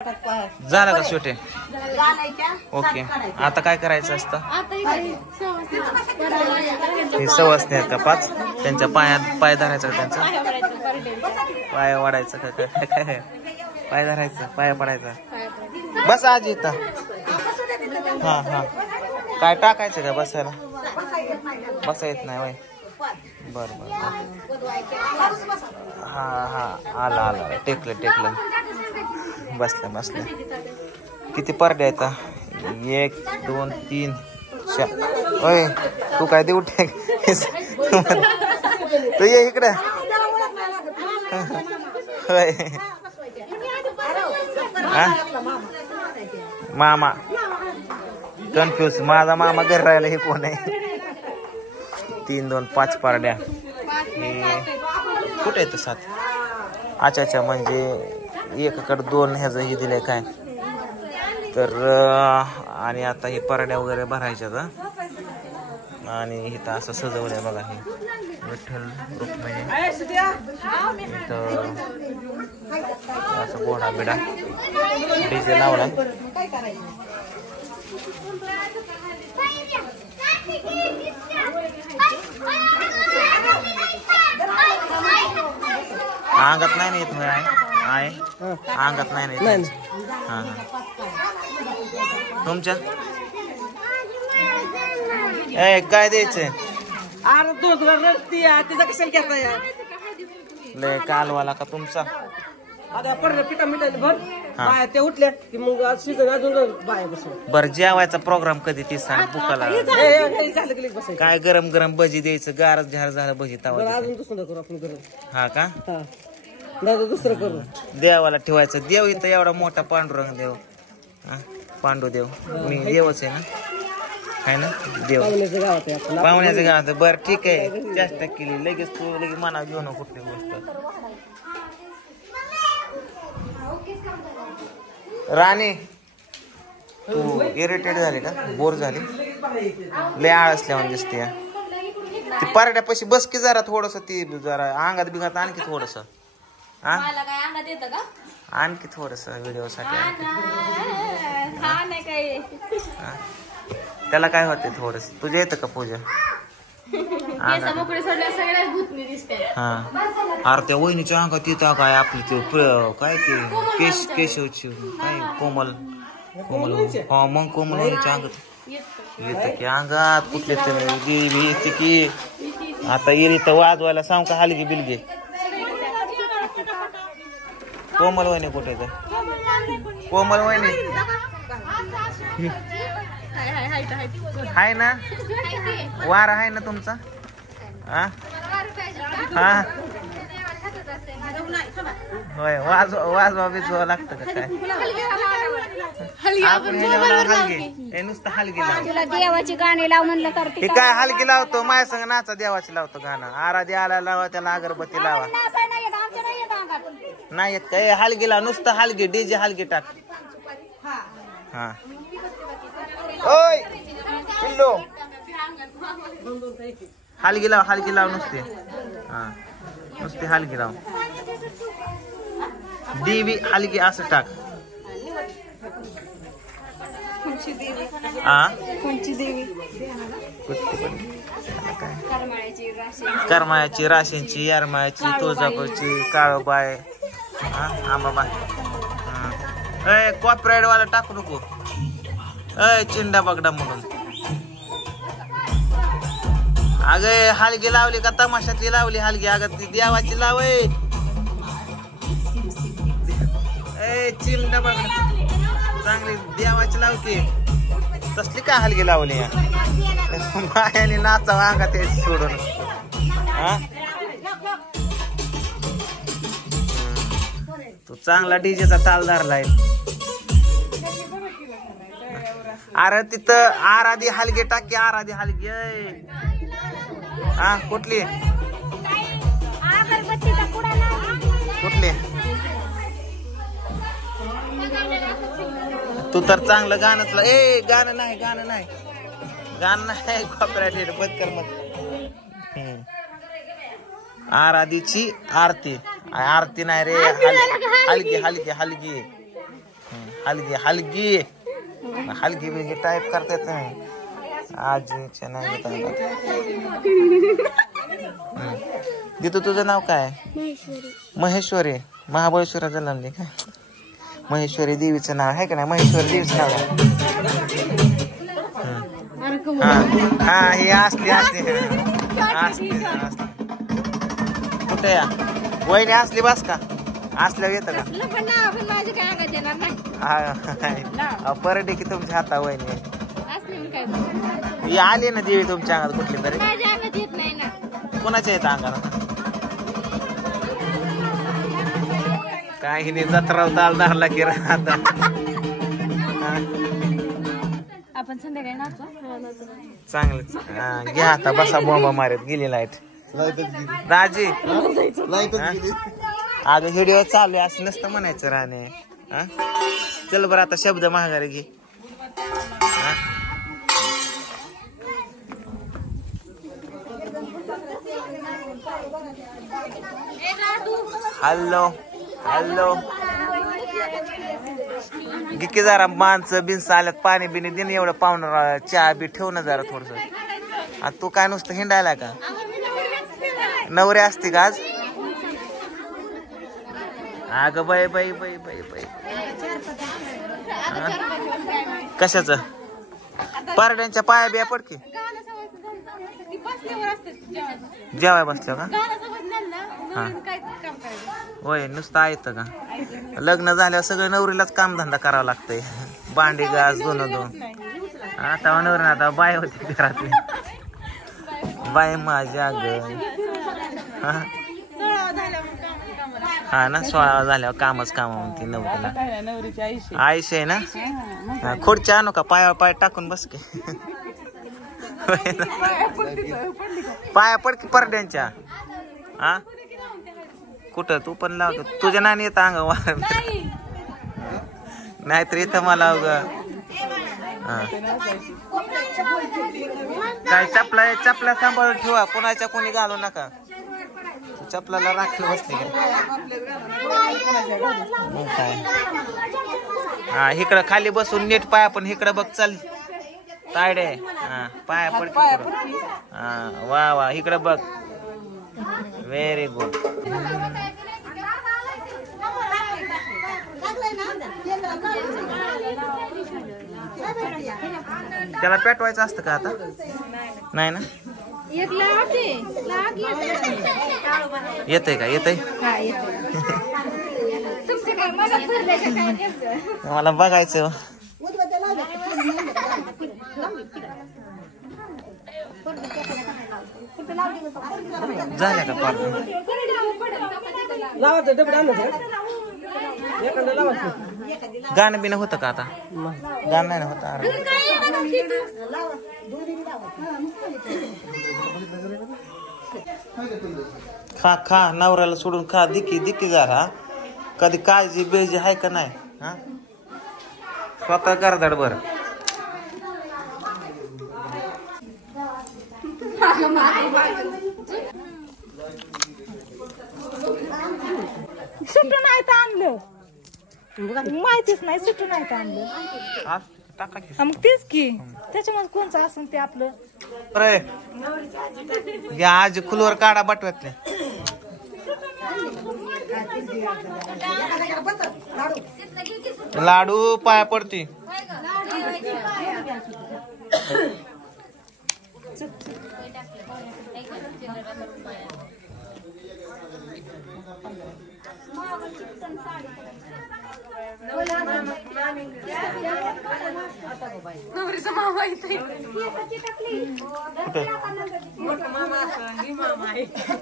झालं का शेवटे? ओके. आता काय करायचं असतं? हे सवासणी आहेत का 5? त्यांच्या पायात पाय धरायचा, त्यांचा पाय वाढायचं का काय? पाय धरायचं, पाया पडायचा. बस आजी इथं. हा हा. काय टाकायचं का बसायला? बसा येत नाही वय. बर बर. हा हा. आला आला. टेकलं. बसलं. किती पारड्या आहेत? 1 2 3 4. ओय तू काय देऊ ठेक तू ये इकडे. मामा कन्फ्युज. माझा मामा घरी राहिला. हे कोण आहे? 3 2 5 पारड्या. हे कुठे येतं 7? अच्छा म्हणजे एकाकडे 2 ह्याचं हे दिलंय काय तर. आणि आता हे परड्या वगैरे भरायच्या आणि इथं असं सजवलंय बघा. हे विठ्ठल रुक्मिणी इथं असं घोडा बिडा डीजे लावला. अंगात नाही येत आहे अंगात नाही. हा तुमच्या काय द्यायचंय? लय कालवाला का तुमचा? बर जेवायचा प्रोग्राम कधी? ती सांग. भुकाला काय गरम गरम भजी द्यायचं. गारच झार झालं भजी तावा. हा का? दुसरं करू. देवाला ठेवायचं. देव इथं एवढा मोठा पांडुरंग देव. पांडू देव. मी देवच आहे ना देव. पाहुण्याच्या गावात. बर ठीक आहे. चेष्टा केली लगेच. तू लगेच मनावर घेऊ नको कुठली गोष्ट. राणी तू इरिटेट झाली का? बोर झाली? लय आळसल्यावर दिसते. ती पारड्यापाशी बस की जरा थोडस. ती जरा अंगात बिगात आणखी थोडस. आणखी थोडस व्हिडिओ साठी. त्याला काय होते थोडस? तुझ्या येतं का पूजा? हा. अरे त्या वहिनीच्या अंगात येतं काय आपली ते काय ते केशवची काय कोमल हा. मग कोमल वहिनीच्या अंगात येतं की अंगात कुठले तरी येते की. आता इथं वाजवायला सांग का हलगी बिलगी. कोमल वहिनी कुठे? कोमल वहिनी हाय ना? वार आहे ना तुमचा? हा होय. वाजवा बिजवा लागतं का काय? नुसतं हलगी लाव. देवाची गाणी लाव म्हणलं तर हे काय हलगी लावतो? माझ्या संग नाचा देवाची लावतो गाणं. आराध्या आला लावा, त्याला अगरबत्ती लावा. नाही येत काय? हलगी लाव. नुसतं हलगी. डीजे हलगी टाक. हा. ओय पिल्लो हलगी लाव नुसते. हा नुसते हलगी लाव. देवी हलगी असं टाक. करमाळ्याची, राशींची, येरमाळ्याची, तुळजापूरची, काळोबाई, आंबाबाई. कॉपीराइट वाला टाकू नको. चिंडा बगडा म्हणून. अगे हलगी लावली का तमाशातली लावली हलगी? अगं ती देवाची लाव. चिंडा बगडा चांगली देवाची लाव की. तसली काय हलगी लावली? मायाने नाचावा अंगात सोडून. तू चांगला डीजेचा ताल धरलाय. अरे तिथं आराधी हलगी टाकी. आराधी हलगी. कुठली कुठली? तू तर चांगलं गाणंच गाणं नाही कॉपीराइट बंद कर मग. आराधीची आरती. आरती नाही रे, हलगी हलगी हलगी. हलगी हलगी हलगी बिलगी टाईप करतात नाही आजीच्या नाही दिदू तुझं नाव काय? महेश्वरी. महाबळेश्वरात जन्मली काय? महेश्वरी देवीचं नाव आहे का नाही? महेश्वरी देवीचं नाव आहे. हा हे असली असली कुठे या वहिनी असली बस का असल्यावर येतं का? परडे की तुमच्या हाता वहिनी आली ना देवी तुमच्या अंगात कुठली तरी कोणाच्या येतं अंगाला? काही नाही जत्रा ताल धरला की राहता आपण संध्याकाळी नाचू. चांगलं घ्या आता बसा बॉम्बा मारत गेली लाईट राजी अगं व्हिडिओ चालू आहे असं नसतं म्हणायचं राणे. चल बरं आता शब्द महागारी घे. हॅलो हॅलो गिकी जरा माणसं बिनस आल्यात पाणी बिनी दिन एवढं पाहुणं चहा बी ठेव ना जरा थोडस. आता तू काय नुसतं हिंडायला का? नवरे असते का आज? अगं बाई बाई बाई बाई बाई कशाच पारड्यांच्या पाया बिया पडकी जेवाय बसल्या का? होय नुसतं येतं का? लग्न झाल्यावर सगळं नवरीलाच कामधंदा करावा लागतंय. भांडी घास दोन आता नवरी आता बाय होती घरातली बाय माझ्या ग. हा ना 16 झाल्यावर कामच काम म्हणते नवरीला. आईश आहे ना खुर्च्या आणू का? पायावर पाय टाकून बस की पाया पडकी परड्यांच्या. हा कुठं तू पण लावतो तुझ्या नानी येतं अंगावर नाहीतर इथं मला काय चपला चपला सांभाळून ठेवा कोणाच्या कोणी घालू नका. चपलाला राखली बसते काय? हा इकडं खाली बसून नीट पाया पण इकडं बघ चल तायडे. हा पाया पड. हा वा वा इकडं बघ व्हेरी गुड. त्याला पेटवायचं असतं का आता? नाही ना येतय का? येतय मला बघायचं. झाल्या का पार? गाणं बिणं होतं का आता? गाणं नाही ना होतं. खा खा नवऱ्याला सोडून खा दिकी दिकी जरा. कधी काळजी बेळजी आहे का नाही? हा स्वतः करदाड बर. सुटून नाही तर आणलं माहितीच नाही. सुटून नाही तर आणलं मग तेच की त्याच्यामध्ये कोणचं असून ते आपलं. या आज खुलवर काढा बटव्यातले लाडू पाया पडती. नवरीचा मामा इथे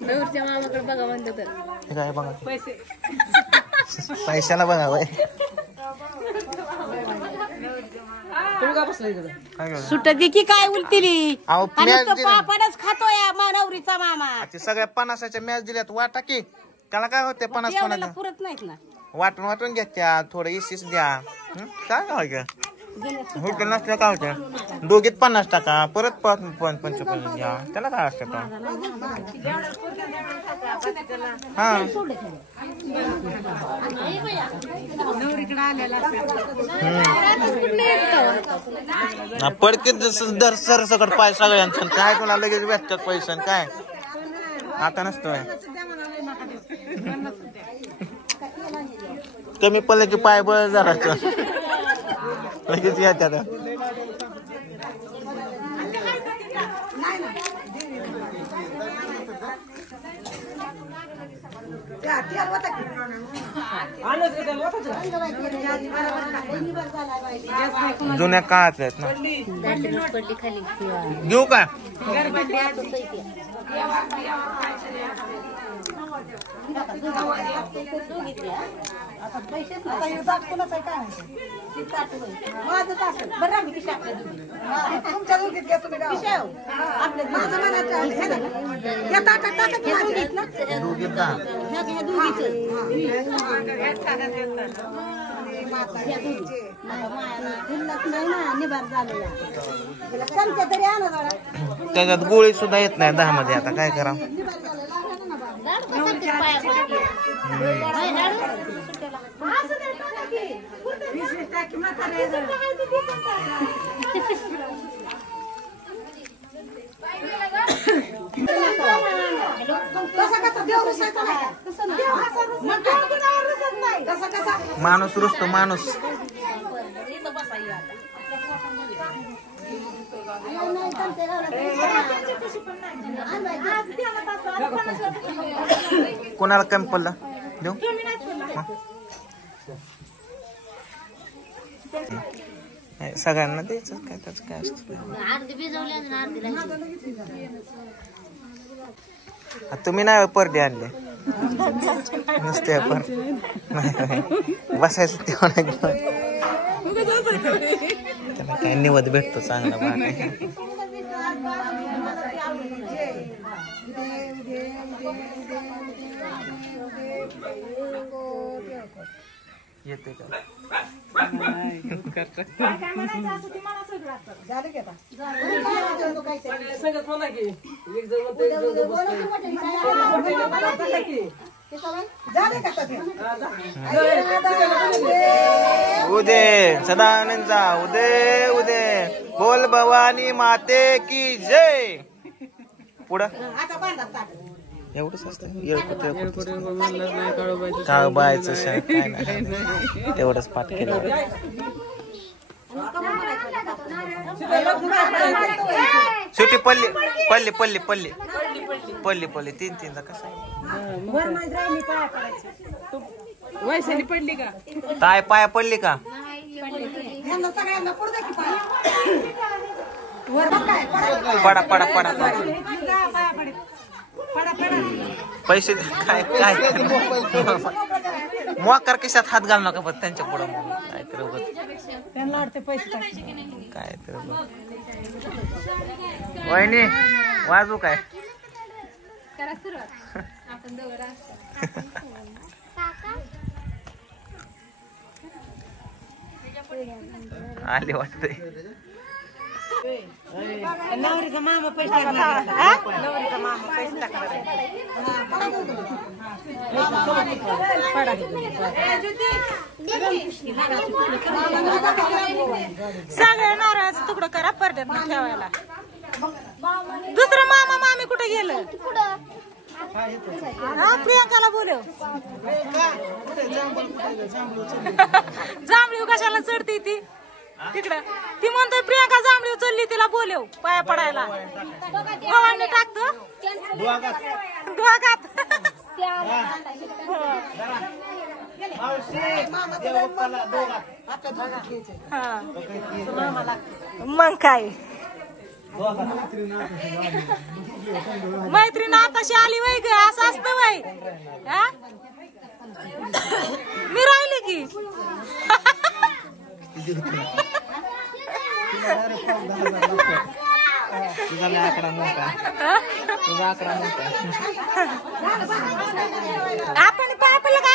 नवरीच्या मामाकडे बघा म्हणलं तर काय बघा पैशाला बघा वय. सुट दे की काय उलती पापडच खातोय नवरीचा मामा. सगळ्या 50च्या मॅच दिल्यात वाटा की त्याला काय होते 50 पुरत नाहीत ना. वाटून वाटून घ्या त्या थोडं इशीच द्या. काय काय होतं नसल्या काय होत्या दोघीत 50 टाका परत 55 घ्या त्याला काय असतं का? हा पडकीत दर सर सकट पाय सगळ्यांचं काय कोणा लगेच भेटतात पैसे काय आता नसतोय कमी पडलं की पाय बळ जरा लगेच येतात जुन्या काळातल्या आहेत ना घेऊ का त्याच्यात गोळी सुद्धा येत नाही 10 मध्ये आता काय करा माणूस रुसतो माणूस कोणाला कमी पडलं देऊ सगळ्यांना द्यायचं काय त्याचं काय असतं तुम्ही नाही परडे आणले नसते पर नाही बसायचं तेव्हा नाही त्याला काय निवद भेटतो चांगला येते का उदे सदानंदचा उदे उदे बोल भवानी माते की जय पुढं एवढंच असतं काळबायचं काय नाही तेवढंच पाठ केलं सुटी पल्ली पल्ली पल्ली पल्ली पल्ली पल्ली 3-3दा कसं वैशाली पडली का काय पाया पडली का पडा पडा पडा पैसे काय काय मोकार कशात हात घालू नका पण त्यांच्या पुढं काय तर त्यांना वाटते पैसे काय तर वहिनी वाजू काय आले वाटतंय नवरीचा मामा पैसे सगळ्या नारळाचं तुकडं करा परड्यात ठेवायला दुसरं मामा मामी कुठे गेलं प्रियांकाला बोलव जांभळी कशाला चढती ती तिकडं ती म्हणतोय प्रियांका जांभळी उचलली तिला बोलव पाया पडायला गव्हाणे टाकतो दोघात मग काय मैत्रीण आताशी आली वय ग असं असतं वय मी राहिली की तुझा आकडा मोठा आपण पाय पडलं का